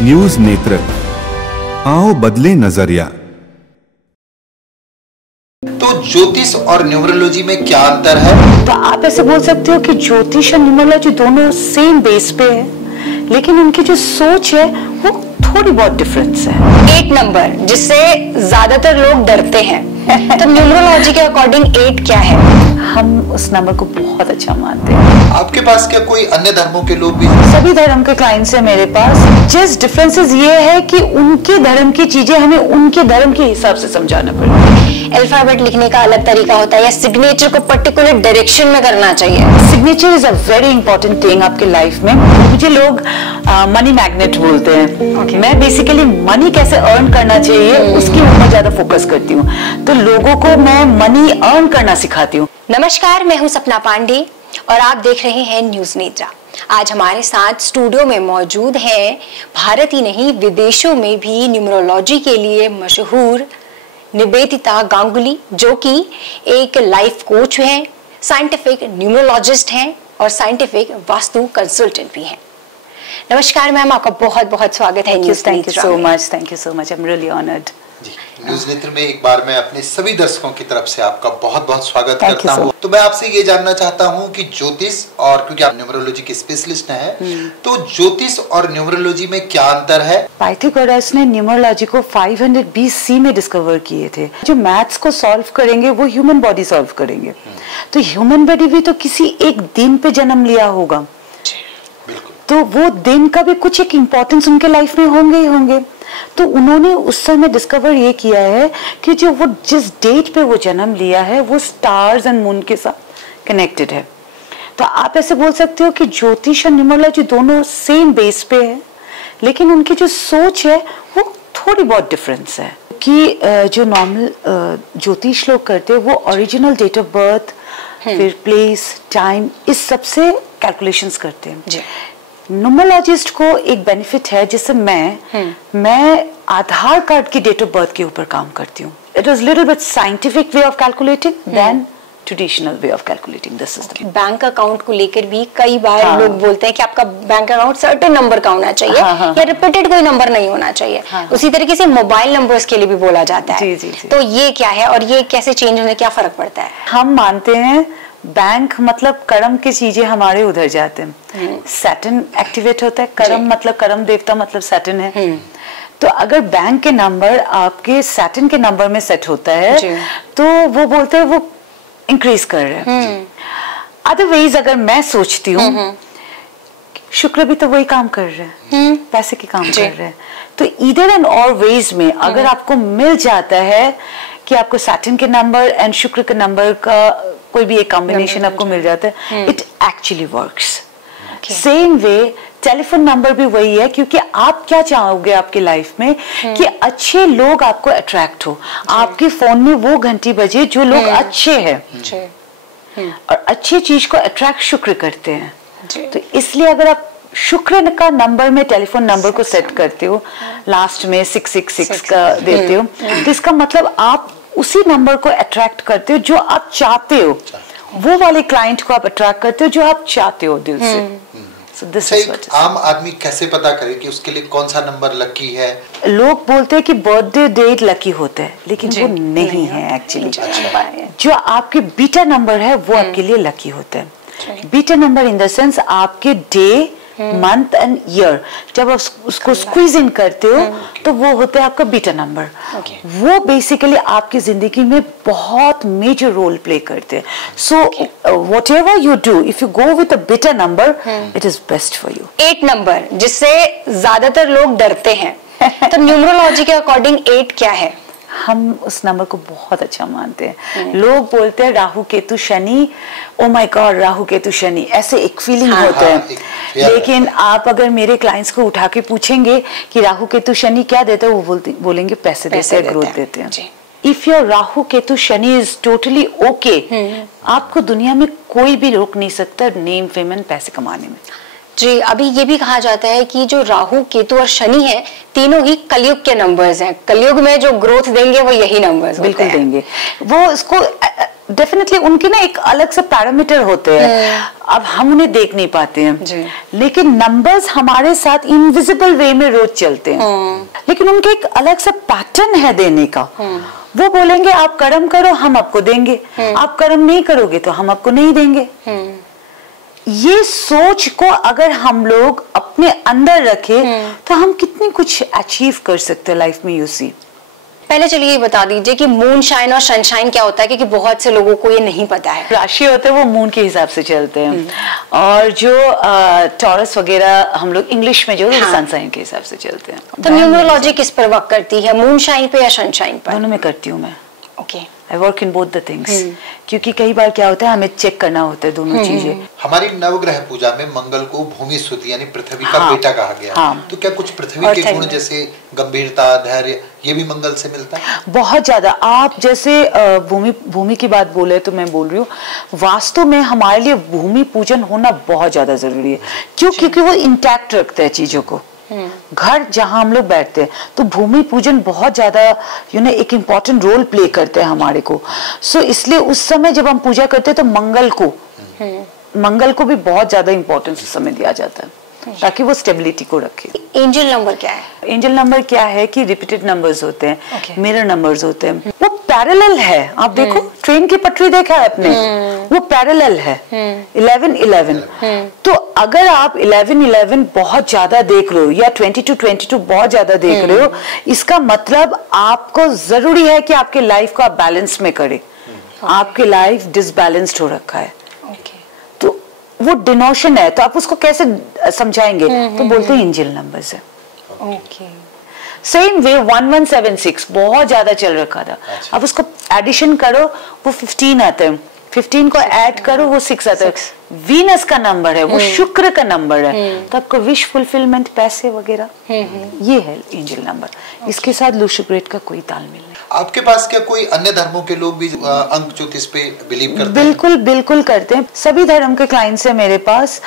News नेत्र, आओ बदले नजरिया। तो ज्योतिष और न्यूमरोलॉजी में क्या अंतर है? तो आप ऐसे बोल सकते हो कि ज्योतिष और न्यूमरोलॉजी दोनों सेम बेस पे है, लेकिन उनकी जो सोच है वो थोड़ी बहुत डिफरेंस है। 8 नंबर जिससे ज्यादातर लोग डरते हैं, तो न्यूमरोलॉजी के अकॉर्डिंग 8 क्या है? हम उस नंबर को बहुत अच्छा मानते हैं। आपके पास क्या कोई अन्य धर्मों के लोग भी? सभी धर्म के क्लाइंट्स हैं मेरे पास। जस्ट डिफरेंसेस ये है कि उनके धर्म की चीजें हमें उनके धर्म के हिसाब से समझाना पड़ेगा। अल्फाबेट लिखने का अलग तरीका होता है या सिग्नेचर को पर्टिकुलर डायरेक्शन में करना चाहिए? Signature is a very important thing आपके लाइफ में। मुझे लोग मनी मैग्नेट बोलते हैं। मैं बेसिकली मनी कैसे अर्न करना चाहिए उसके ऊपर ज्यादा फोकस करती हूँ, तो लोगों को मैं मनी अर्न करना सिखाती हूँ। नमस्कार, मैं हूँ सपना पांडे और आप देख रहे हैं न्यूज नेत्रा। आज हमारे साथ स्टूडियो में मौजूद हैं भारत ही नहीं विदेशों में भी न्यूमरोलॉजी के लिए मशहूर निवेदिता गांगुली, जो कि एक लाइफ कोच हैं, साइंटिफिक न्यूमरोलॉजिस्ट हैं और साइंटिफिक वास्तु कंसल्टेंट भी हैं। नमस्कार मैम, आपका बहुत बहुत स्वागत है news Netra. Thank you so much, I am really honoured. जी, न्यूज नेत्र में एक बार मैं अपने सभी दर्शकों की तरफ से आपका बहुत बहुत स्वागत करता हूँ। तो मैं आपसे ये जानना चाहता हूँ कि ज्योतिष और, क्योंकि आप न्यूमरोलॉजी के स्पेशलिस्ट हैं, तो ज्योतिष और न्यूमरोलॉजी में क्या अंतर है? पाइथागोरस ने न्यूमरोलॉजी को 500 BC में डिस्कवर किए थे। जो मैथ्स को सॉल्व करेंगे वो ह्यूमन बॉडी सॉल्व करेंगे। तो ह्यूमन बॉडी भी तो किसी एक दिन पे जन्म लिया होगा, तो वो दिन का भी कुछ एक इम्पोर्टेंस उनके लाइफ में होंगे ही होंगे। तो उन्होंने उस समय डिस्कवर ये किया है कि जो वो जिस डेट पे वो जन्म लिया है वो स्टार्स एंड मून के साथ कनेक्टेड है। तो आप ऐसे बोल सकते हो कि ज्योतिष और न्यूमरोलॉजी दोनों सेम बेस पे है, लेकिन उनकी जो सोच है वो थोड़ी बहुत डिफरेंस है। कि जो नॉर्मल ज्योतिष लोग करते हैं वो ओरिजिनल डेट ऑफ बर्थ, फिर प्लेस, टाइम, इस सब से कैलकुलेशंस करते हैं। न्यूमरोलॉजिस्ट को एक बेनिफिट है, जिससे मैं आधार कार्ड की डेट ऑफ बर्थ के ऊपर काम करती हूँ। It is little bit scientific way of calculating then traditional way of calculating this system. Bank account को लेकर भी कई बार लोग बोलते हैं कि आपका बैंक अकाउंट सर्टेन नंबर का होना चाहिए या रिपीटेड कोई नंबर नहीं होना चाहिए। उसी तरीके से मोबाइल नंबर्स के लिए भी बोला जाता है। जी। तो ये क्या है और ये कैसे चेंज होने, क्या फर्क पड़ता है? हम मानते हैं बैंक मतलब कर्म की चीजें हमारे उधर जाते हैं, सैटर्न एक्टिवेट होता है। कर्म मतलब कर्म देवता मतलब सैटर्न है। तो अगर बैंक के नंबर आपके सैटर्न के नंबर में सेट होता है तो वो बोलते हैं वो इंक्रीज कर रहे हैं। अदरवाइज अगर मैं सोचती हूँ शुक्र भी तो वही काम कर रहे हैं, पैसे के काम कर रहे हैं। तो ईदर एंड और वेज में अगर आपको मिल जाता है कि आपको सैटर्न के नंबर एंड शुक्र के नंबर का कोई भी एक कॉम्बिनेशन आपको मिल जाता है, it actually works. Same way telephone number भी वही है, क्योंकि आप क्या चाहोगे आपकी लाइफ में कि अच्छे लोग आपको अट्रैक्ट हो, आपके फोन में वो घंटी बजे जो लोग अच्छे हैं और अच्छी चीज को अट्रैक्ट शुक्र करते हैं। तो इसलिए अगर आप शुक्र का नंबर में टेलीफोन नंबर को सेट करते हो, लास्ट में 666 का देते हो, तो इसका मतलब आप उसी नंबर को अट्रैक्ट करते हो जो आप चाहते हो, वो वाले क्लाइंट को आप अट्रैक्ट करते हो जो आप चाहते हो दिल से। So this is what आम आदमी कैसे पता करे कि उसके लिए कौन सा नंबर लकी है? लोग बोलते हैं कि बर्थडे डेट लकी होता है, लेकिन वो नहीं है एक्चुअली। जो आपके बीटा नंबर है वो आपके लिए लकी होता है। Beta number in the sense आपके डे, मंथ एंड ईयर, जब आप उसको स्क्वीज इन करते हो तो वो होता है आपका बीटा नंबर। वो बेसिकली आपकी जिंदगी में बहुत मेजर रोल प्ले करते हैं। So whatever you do, if you go with a beta number, it is best for you. 8 number जिससे ज्यादातर लोग डरते हैं, तो न्यूमरोलॉजी के अकॉर्डिंग 8 क्या है? हम उस नंबर को बहुत अच्छा मानते हैं। लोग बोलते हैं Rahu Ketu Shani, oh my God Rahu Ketu Shani, ऐसे एक फीलिंग होता है। लेकिन आप अगर मेरे क्लाइंट्स को उठा के पूछेंगे कि राहु केतु शनि क्या देते हैं, वो बोलेंगे पैसे देते हैं, ग्रोथ देते हैं। If your Rahu Ketu Shani is totally okay, आपको दुनिया में कोई भी रोक नहीं सकता नेम, फेम एंड पैसे कमाने में। जी, अभी ये भी कहा जाता है कि जो राहु, केतु और शनि है, तीनों ही कलयुग के नंबर्स हैं। कलयुग में जो ग्रोथ देंगे वो यही नंबर्स बिल्कुल देंगे। वो इसको डेफिनेटली उनके ना एक अलग से पैरामीटर होते हैं, अब हम उन्हें देख नहीं पाते हैं, लेकिन नंबर्स हमारे साथ इनविजिबल वे में रोज चलते हैं, लेकिन उनके एक अलग सा पैटर्न है देने का। वो बोलेंगे आप कर्म करो हम आपको देंगे, आप कर्म नहीं करोगे तो हम आपको नहीं देंगे। ये सोच को अगर हम लोग अपने अंदर रखें तो हम कितनी कुछ अचीव कर सकते हैं लाइफ में। यूसी पहले चलिए ये बता दीजिए कि मून शाइन और सनशाइन क्या होता है, क्योंकि बहुत से लोगों को ये नहीं पता है। राशि होते हैं वो मून के हिसाब से चलते हैं, और जो टॉरस वगैरह हम लोग इंग्लिश में जो सनशाइन के हिसाब से चलते हैं। तो न्यूमरोलॉजी किस पर वर्क करती है, मून शाइन पे या सनशाइन पर? दोनों में करती हूँ मैं। Okay, I work in both the things, क्योंकि कई बार क्या होता है हमें चेक करना होता है दोनों चीजें। हमारी नवग्रह पूजा में मंगल को भूमि सुति यानी पृथ्वी का बेटा कहा गया। तो क्या कुछ पृथ्वी के गुण जैसे गंभीरता, धैर्य, ये भी मंगल से मिलता है? बहुत ज्यादा। आप जैसे भूमि की बात बोले तो मैं बोल रही हूँ, वास्तव में हमारे लिए भूमि पूजन होना बहुत ज्यादा जरूरी है। क्यों? क्योंकि वो इंटैक्ट रखता है चीजों को। घर जहां हम लोग बैठते हैं तो भूमि पूजन बहुत ज्यादा एक इम्पोर्टेंट रोल प्ले करते हैं हमारे को। सो इसलिए उस समय जब हम पूजा करते हैं तो मंगल को भी बहुत ज्यादा इम्पोर्टेंस उस समय दिया जाता है, ताकि वो स्टेबिलिटी को रखे। एंजल नंबर क्या है? एंजल नंबर क्या है कि रिपीटेड नंबर्स होते हैं, मिरर नंबर्स होते हैं, वो पैरेलल है। आप देखो ट्रेन की पटरी देखा है आपने, वो पैरेलल है 11-11। तो अगर आप 11-11 बहुत ज्यादा देख रहे हो या 22-22 बहुत ज्यादा देख रहे हो, इसका मतलब आपको जरूरी है कि आपके लाइफ को आप बैलेंस में करें। आपके लाइफ डिसबैलेंस्ड हो रखा है, तो वो डिनोशन है। तो आप उसको कैसे समझाएंगे? तो बोलते हैं एंजल नंबर से। सेम वे 1176 बहुत ज्यादा चल रखा था। अब उसको एडिशन करो वो 15 आता है, 15 को ऐड करो वो 6 आता है। वीनस का नंबर है, वो शुक्र का नंबर है, तो आपको विश फुलफिलमेंट, पैसे वगैरह, ये है एंजल नंबर। इसके साथ लूसी ग्रेट का कोई तालमेल नहीं। आपके पास क्या कोई अन्य धर्मों के लोग भी अंक ज्योतिष पे बिलीव करते हैं? बिल्कुल बिल्कुल करते हैं। सभी धर्म के क्लाइंट्स हैं मेरे पास।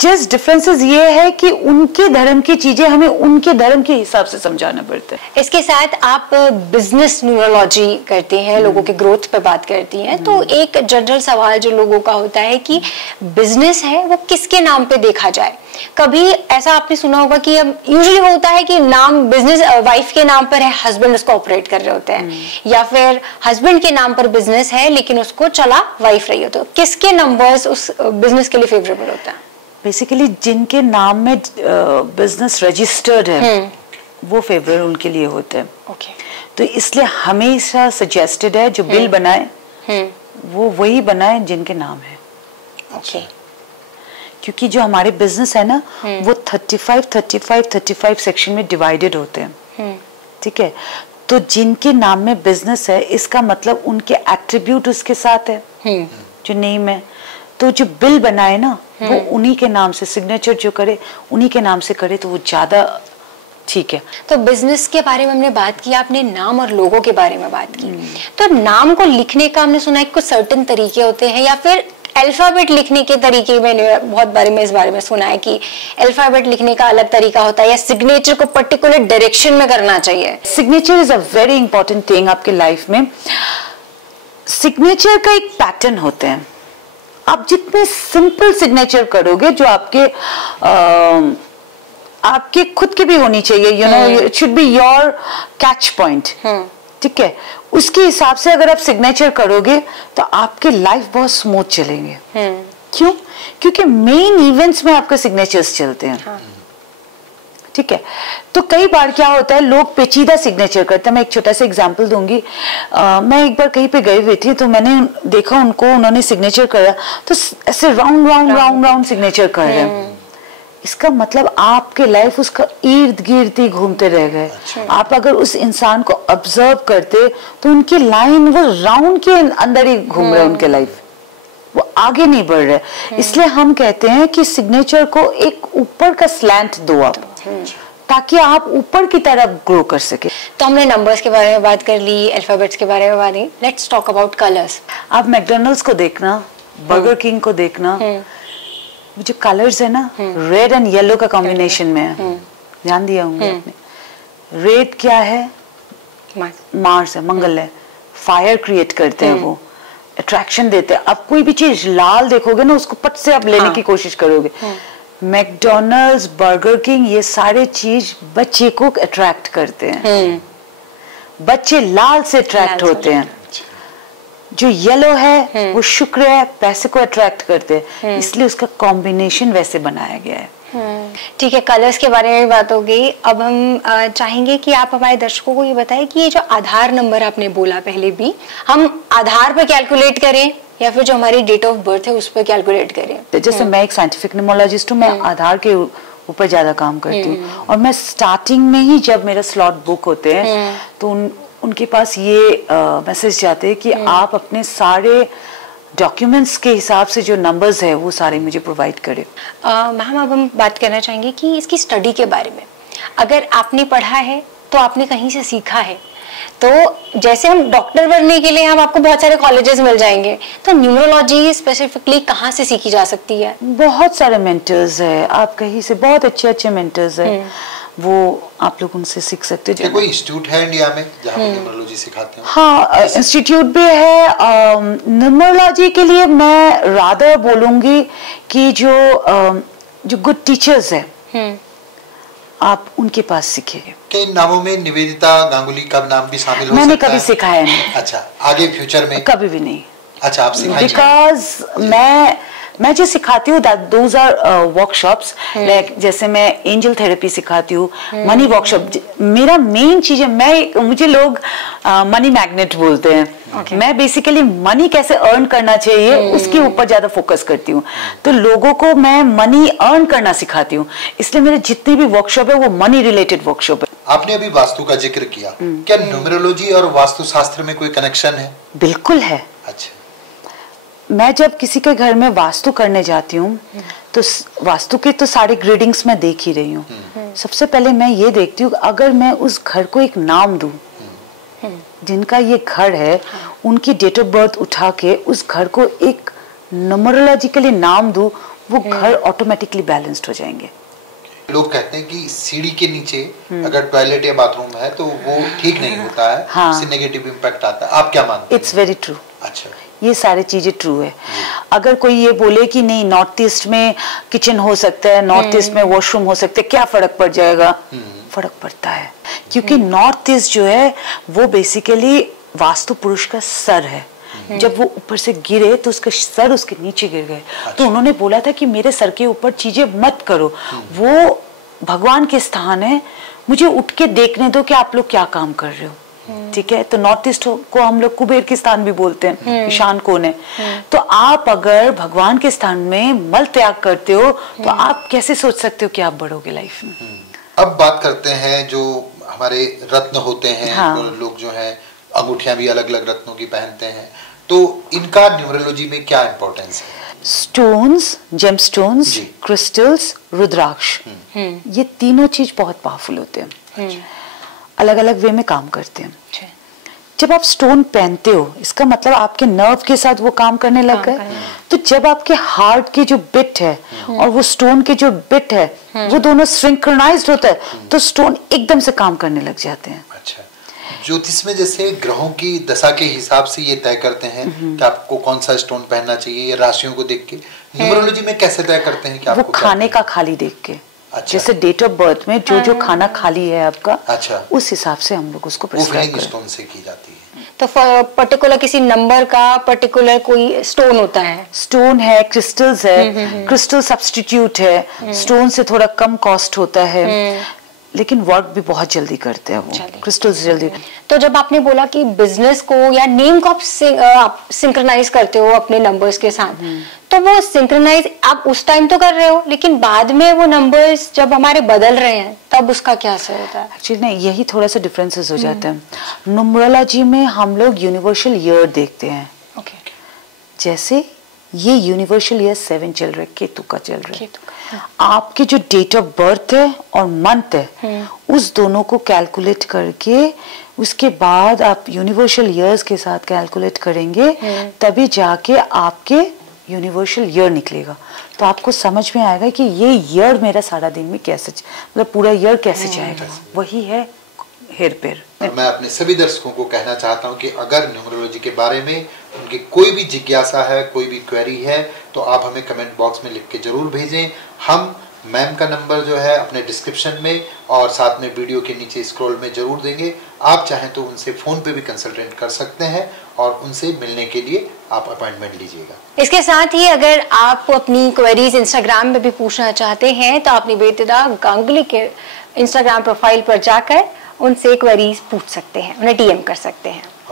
जस्ट डिफरेंसेस ये है कि उनके धर्म की चीजें हमें उनके धर्म के हिसाब से समझाना पड़ता है। इसके साथ आप बिजनेस न्यूमरोलॉजी करते हैं, लोगों के ग्रोथ पे बात करती हैं। तो एक जनरल सवाल जो लोगों का होता है कि बिजनेस है वो किसके नाम पे देखा जाए? कभी ऐसा आपने सुना होगा कि अब यूजुअली होता है कि नाम बिजनेस वाइफ के नाम पर है, हस्बैंड उसको ऑपरेट कर रहे होते हैं, या फिर हस्बैंड के नाम पर बिजनेस है लेकिन उसको चला वाइफ रही हो। तो किसके नंबर्स उस बिजनेस के लिए फेवरेबल होता है? बेसिकली जिनके नाम में बिजनेस रजिस्टर्ड है वो फेवरेट उनके लिए होते हैं। तो इसलिए हमेशा सजेस्टेड है जो बिल बनाए वो वही बनाए जिनके नाम है। क्योंकि जो हमारे बिजनेस है ना वो 35 सेक्शन में डिवाइडेड होते हैं। ठीक है, तो जिनके नाम में बिजनेस है इसका मतलब उनके एट्रीब्यूट उसके साथ है जो नेम है। तो जो बिल बनाए ना वो उन्हीं के नाम से, सिग्नेचर जो करे उन्हीं के नाम से करे तो वो ज्यादा ठीक है। तो बिजनेस के बारे में हमने बात की, आपने नाम और लोगों के बारे में बात की। तो नाम को लिखने का हमने सुना है कुछ सर्टेन तरीके होते हैं, या फिर अल्फाबेट लिखने के तरीके, मैंने बहुत बार में इस बारे में सुना है कि अल्फाबेट लिखने का अलग तरीका होता है, या सिग्नेचर को पर्टिकुलर डायरेक्शन में करना चाहिए? Signature is a very important thing आपके लाइफ में। सिग्नेचर का एक पैटर्न होते हैं। आप जितने सिंपल सिग्नेचर करोगे जो आपके खुद की भी होनी चाहिए, you know, it should be your catch point. ठीक है, उसके हिसाब से अगर आप सिग्नेचर करोगे तो आपके लाइफ बहुत स्मूथ चलेंगे। क्यों? क्योंकि मेन इवेंट्स में आपके सिग्नेचर्स चलते हैं। ठीक है, तो कई बार क्या होता है लोग पेचीदा सिग्नेचर करते हैं। मैं एक छोटा सा एग्जांपल दूंगी। मैं एक बार कहीं पे गई हुई थी तो मैंने देखा उन्होंने सिग्नेचर करा तो ऐसे राउंड सिग्नेचर कर रहे हैं। इसका मतलब आपके लाइफ उसका इर्द गिर्द ही घूमते रह गए। आप अगर उस इंसान को ऑब्जर्व करते तो उनकी लाइन वो राउंड के अंदर ही घूम रहे, उनके लाइफ वो आगे नहीं बढ़ रहे। इसलिए हम कहते हैं कि सिग्नेचर को एक ऊपर का स्लैंट दो आप, ताकि आप ऊपर की तरफ ग्रो कर सके। तो हमने नंबर्स के बारे में बात कर ली, अल्फाबेट्स के बारे में बात की। Let's talk about colours. आप मैकडॉनल्ड्स को देखना, बर्गर किंग को देखना, जो कलर्स है ना रेड एंड येलो का कॉम्बिनेशन में है, ध्यान दिया होंगे आपने। रेड क्या है? मार्स है, मंगल है, फायर क्रिएट करते हैं वो। अट्रैक्शन देते हैं। अब कोई भी चीज लाल देखोगे ना, उसको पट से आप लेने की कोशिश करोगे। मैकडोनल्ड्स, बर्गर किंग, ये सारे चीज बच्चे को अट्रैक्ट करते हैं। बच्चे लाल से अट्रैक्ट होते हैं। जो येलो है वो शुक्र है, पैसे को अट्रैक्ट करते हैं, इसलिए उसका कॉम्बिनेशन वैसे बनाया गया है। ठीक है, कलर्स के बारे में बात हो गई। अब हम चाहेंगे कि आप हमारे दर्शकों को ये बताएं कि ये जो आधार नंबर आपने बोला पहले भी, हम आधार पर कैलकुलेट करें या फिर जो हमारी डेट ऑफ बर्थ है उस पर कैलकुलेट करें? जैसे मैं एक साइंटिफिक न्यूमरोलॉजिस्ट हूँ, मैं आधार के ऊपर ज्यादा काम करती हूँ। और मैं स्टार्टिंग में ही जब मेरा स्लॉट बुक होते हैं तो उनके पास ये मैसेज जाते हैं कि आप अपने सारे डॉक्यूमेंट्स के हिसाब से जो नंबर्स है वो सारे मुझे प्रोवाइड करें। मैम, अब हम बात करना चाहेंगे कि इसकी स्टडी के बारे में। अगर आपने पढ़ा है तो आपने कहीं से सीखा है, तो जैसे हम डॉक्टर बनने के लिए हम आपको बहुत सारे कॉलेजेस मिल जाएंगे, तो न्यूमरोलॉजी स्पेसिफिकली कहाँ से सीखी जा सकती है? बहुत सारे मेंटर्स है, आप कहीं से बहुत अच्छे मेंटर्स है, वो आप लोग उनसे सीख सकते हो। कोई इंस्टीट्यूट है इंडिया में जहाँ पे न्यूमरोलॉजी सिखाते हैं? हाँ, इंस्टीट्यूट भी है। न्यूमरोलॉजी के लिए मैं रादर बोलूंगी कि जो गुड टीचर्स है आप उनके पास सीखिए। क्या इन नामों में निवेदिता गांगुली का नाम भी शामिल हो सकता है? मैंने कभी सिखाया नहीं। अच्छा, आगे फ्यूचर में? कभी भी नहीं। अच्छा, आप सिखाएंगे? बिकॉज मैं जो सिखाती हूँ दोज आर वर्कशॉप्स, लाइक जैसे मैं एंजल थेरेपी सिखाती हूँ, मनी वर्कशॉप। मेरा मेन चीज है, मुझे लोग मनी मैग्नेट बोलते हैं। मैं बेसिकली मनी कैसे अर्न करना चाहिए उसके ऊपर ज्यादा फोकस करती हूँ। तो लोगों को मैं मनी अर्न करना सिखाती हूँ, इसलिए मेरे जितनी भी वर्कशॉप है वो मनी रिलेटेड वर्कशॉप है। आपने अभी वास्तु का जिक्र किया, क्या न्यूमरोलॉजी और वास्तु शास्त्र में कोई कनेक्शन है? बिल्कुल है। अच्छा, मैं जब किसी के घर में वास्तु करने जाती हूँ तो वास्तु के तो सारे ग्रेडिंग्स मैं देख ही रही हूँ। सबसे पहले मैं ये देखती हूँ, अगर मैं उस घर को एक नाम दूं, जिनका ये घर है उनकी डेट ऑफ बर्थ उठा के उस घर को एक न्यूमरोलॉजिकली नाम दूं, वो घर ऑटोमेटिकली बैलेंस्ड हो जाएंगे। लोग कहते हैं कि सीढ़ी के नीचे अगर टॉयलेट या बाथरूम है तो वो ठीक नहीं होता है, उससे नेगेटिव इम्पैक्ट आता है। आप क्या मानते हैं? It's very true. अच्छा, ये सारी चीजें ट्रू है। अगर कोई ये बोले कि नहीं नॉर्थ ईस्ट में किचन हो सकता है, नॉर्थ ईस्ट में वॉशरूम हो सकते हैं, क्या फर्क पड़ जाएगा? फर्क पड़ता है, क्योंकि नॉर्थ ईस्ट जो है वो बेसिकली वास्तु पुरुष का सर है। जब वो ऊपर से गिरे तो उसका सर उसके नीचे गिर गए। तो उन्होंने बोला था कि मेरे सर के ऊपर चीजें मत करो, वो भगवान के स्थान है, मुझे उठ के देखने दो कि आप लोग क्या काम कर रहे हो। ठीक है, तो नॉर्थ ईस्ट को हम लोग कुबेर के स्थान भी बोलते हैं, ईशान कोण है। तो आप अगर भगवान के स्थान में मल त्याग करते हो तो आप कैसे सोच सकते हो कि आप बढ़ोगे लाइफ में? अब बात करते हैं जो हमारे रत्न होते हैं। हाँ। तो लोग जो है अंगूठियां भी अलग अलग रत्नों की पहनते हैं, तो इनका न्यूमरोलॉजी में क्या इंपॉर्टेंस है? स्टोन्स, जेमस्टोन्स, क्रिस्टल्स, रुद्राक्ष, ये तीनों चीज बहुत पावरफुल होते हैं, अलग अलग वे में काम करते हैं। जब आप स्टोन पहनते हो इसका मतलब आपके नर्व के साथ वो काम करने लग गए। तो जब आपके हार्ट की जो बिट है और वो स्टोन की जो बिट है वो दोनों सिंक्रोनाइज्ड होता है तो स्टोन एकदम से काम करने लग जाते हैं। अच्छा, ज्योतिष में जैसे ग्रहों की दशा के हिसाब से ये तय करते हैं कि आपको कौन सा स्टोन पहनना चाहिए, राशियों को देख के। न्यूमरोलॉजी में कैसे तय करते हैं कि वो खाने का खाली देख के? अच्छा। जैसे डेट ऑफ बर्थ में जो खाना खाली है आपका, अच्छा, उस हिसाब से हम लोग उसको प्रिस्क्राइब करते हैं। स्टोन से की जाती है। तो पर्टिकुलर किसी नंबर का पर्टिकुलर कोई स्टोन होता है? स्टोन है, क्रिस्टल्स है, क्रिस्टल सब्स्टिट्यूट है, स्टोन से थोड़ा कम कॉस्ट होता है, लेकिन वर्क भी बहुत जल्दी करते हैं वो क्रिस्टल्स जल्दी। तो जब आपने बोला कि बिजनेस को या नेम को आप सिंक्रोनाइज करते हो अपने नंबर्स के साथ, तो वो सिंक्रोनाइज आप उस टाइम तो कर रहे हो, लेकिन बाद में वो नंबर्स जब हमारे बदल रहे हैं तब उसका क्या असर होता है? एक्चुअली नहीं, यही थोड़ा सा डिफरेंसेस हो जाते हैं। न्यूमरोलॉजी में हम लोग यूनिवर्सल ईयर देखते हैं। जैसे ये यूनिवर्सल ईयर 7 चल रहा है, केतु का चल रहा है। आपके जो डेट ऑफ बर्थ है और मंथ है उस दोनों को कैलकुलेट करके उसके बाद आप यूनिवर्सल ईयर्स के साथ कैलकुलेट करेंगे, तभी जाके आपके यूनिवर्सल ईयर निकलेगा। तो आपको समझ में आएगा कि ये ईयर मेरा सारा दिन में कैसे, मतलब पूरा ईयर कैसे जाएगा। वही है हेर फेर। मैं अपने सभी दर्शकों को कहना चाहता हूं कि अगर न्यूमरोलॉजी के बारे में उनकी कोई भी जिज्ञासा है, कोई भी क्वेरी है, तो आप हमें कमेंट बॉक्स में लिख के जरूर भेजें। हम मैम का नंबर जो है अपने डिस्क्रिप्शन में और साथ में वीडियो के नीचे स्क्रॉल में जरूर देंगे। आप चाहें तो उनसे फोन पे भी कंसल्टेंट कर सकते हैं और उनसे मिलने के लिए आप अपॉइंटमेंट लीजिएगा। इसके साथ ही अगर आप अपनी क्वेरीज इंस्टाग्राम में भी पूछना चाहते हैं तो आप निवेदिता गांगुली के इंस्टाग्राम प्रोफाइल पर जाकर उनसे क्वेरीज पूछ सकते हैं, उन्हें डीएम कर सकते हैं।